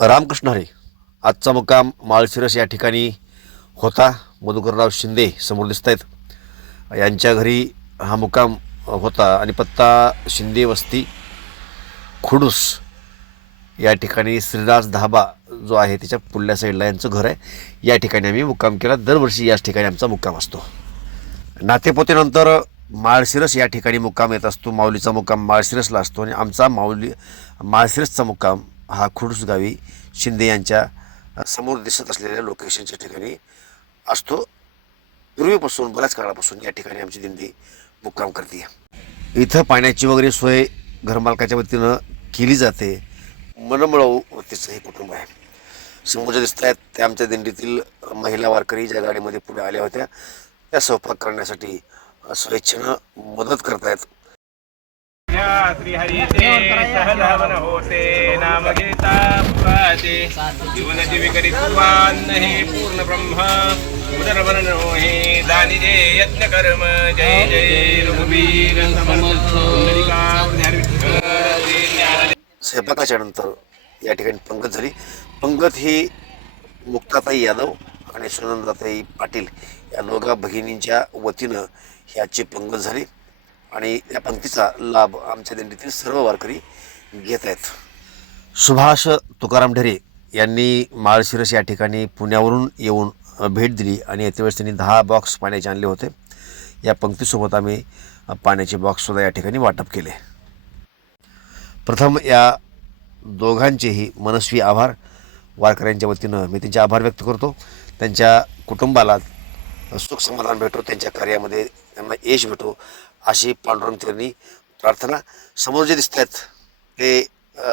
रामकृष्ण हरी. आजचा मुक्काम माळशिरस या ठिकाणी होता. मधुकरराव शिंदे समोर दिसत आहेत, यांच्या घरी हा मुक्काम होता आणि पत्ता शिंदे वस्ती खुडूस या ठिकाणी श्रीदास धाबा जो आहे त्याच्या पुढल्या साईडला यांचं घर आहे. या ठिकाणी आम्ही मुक्काम केला. दरवर्षी याच ठिकाणी आमचा मुक्काम असतो. नातेपोतेनंतर माळशिरस या ठिकाणी मुक्काम येत असतो. माऊलीचा मुक्काम माळशिरसला असतो आणि आमचा माळशिरसचा मुक्काम हा खुडूस गावी शिंदे यांच्या समोर दिसत असलेल्या लोकेशनच्या ठिकाणी असतो. पूर्वीपासून बऱ्याच काळापासून या ठिकाणी आमची दिंडी मुक्काम करते. इथं पाण्याची वगैरे सोय घरमालकाच्या वतीनं केली जाते. मनमळाऊ वतीचं हे कुटुंब आहे. समोर जे दिसत आहेत त्या आमच्या दिंडीतील महिला वारकरी ज्या गाडीमध्ये पुढे आल्या होत्या त्या स्वयंपाक करण्यासाठी स्वेच्छेनं मदत करतायत. श्री हरी सहधावन होते नाम घेता पुराते जीवन जीविकरी कुर्वान हे पूर्ण ब्रह्म उदरवरण हे दानी जे यज्ञ कर्म जय जय रघुवीर समर्थ. स्वयंपाकाच्या नंतर या ठिकाणी पंगत झाली. पंगत ही मुक्ताताई यादव आणि सुनंदाताई पाटील या दोघा भगिनींच्या वतीनं ही आजची पंगत झाली आणि या पंक्तीचा लाभ आमच्या दिंडीतील सर्व वारकरी घेत आहेत. सुभाष तुकाराम ढेरे यांनी माळशिरस या ठिकाणी पुण्यावरून येऊन भेट दिली आणि येत्या वेळेस त्यांनी 10 बॉक्स पाण्याचे आणले होते. या पंक्तीसोबत आम्ही पाण्याचे बॉक्ससुद्धा या ठिकाणी वाटप केले. प्रथम या दोघांचेही मनस्वी आभार वारकऱ्यांच्या वतीनं मी त्यांचे आभार व्यक्त करतो. त्यांच्या कुटुंबाला सुख समाधान भेटो, त्यांच्या कार्यामध्ये त्यांना यश भेटो अशी पांडुरंग चरणी प्रार्थना. समोर जे दिसत आहेत ते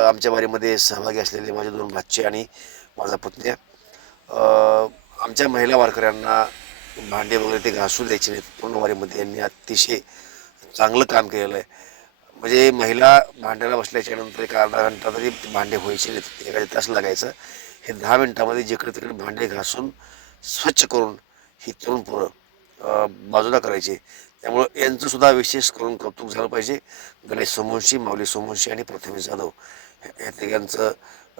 आमच्या वारीमध्ये सहभागी असलेले माझे 2 भाचे आणि माझा पुतण्या. आमच्या महिला वारकऱ्यांना भांडे वगैरे ते घासू द्यायचे नाहीत. पूर्ण वारीमध्ये यांनी अतिशय चांगलं काम केलेलं आहे. म्हणजे महिला भांड्याला बसल्याच्या नंतर एक अर्धा घंटा तरी भांडे व्हायचे नाहीत, एखादा तास लागायचं. हे 10 मिनटामध्ये जिकडे तिकडे भांडे घासून स्वच्छ करून ही तरुण पोरं बाजूला करायचे. त्यामुळं यांचंसुद्धा विशेष करून कौतुक झालं पाहिजे. गणेश सोमवंशी, माऊली सोमवंशी आणि प्रथमेश जाधव या तिघांचं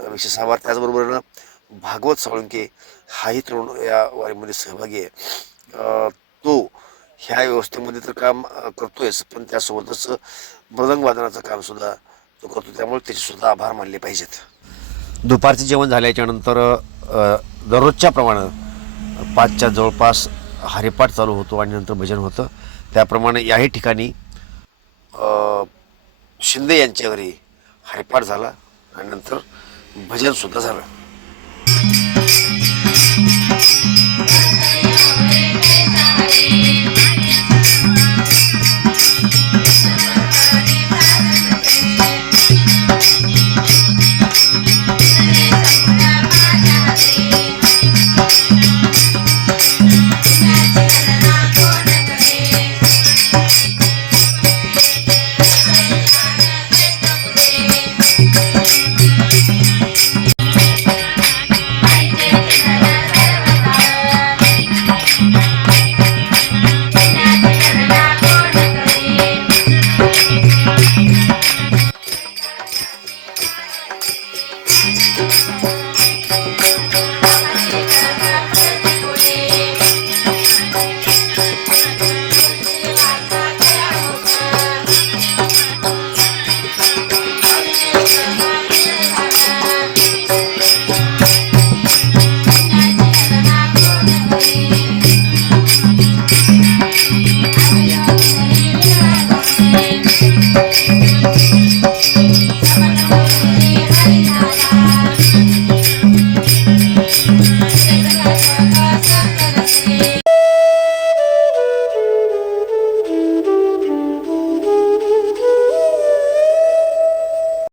विशेष आभार. त्याचबरोबर भागवत साळुंके हाही तरुण या वारीमध्ये सहभागी आहे. तो ह्या व्यवस्थेमध्ये तर काम करतोयच, पण त्यासोबतच मृदंग वादनाचं कामसुद्धा तो करतो. त्यामुळे त्याचेसुद्धा आभार मानले पाहिजेत. दुपारचे जेवण झाल्याच्या नंतर दररोजच्या प्रमाणे 5च्या जवळपास हरिपाठ चालू होतो आणि नंतर भजन होतं. त्याप्रमाणे याही ठिकाणी शिंदे यांच्या घरी हरिपाठ झाला आणि नंतर भजनसुद्धा झालं.